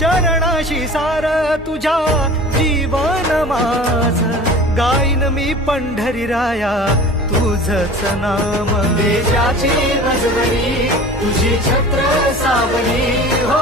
चरणाशी सार तुझ्या जीवन माझ गाईन मी पंढरी राया तुझच नाम. देशाची रजवणी तुझी छत्र सावली हो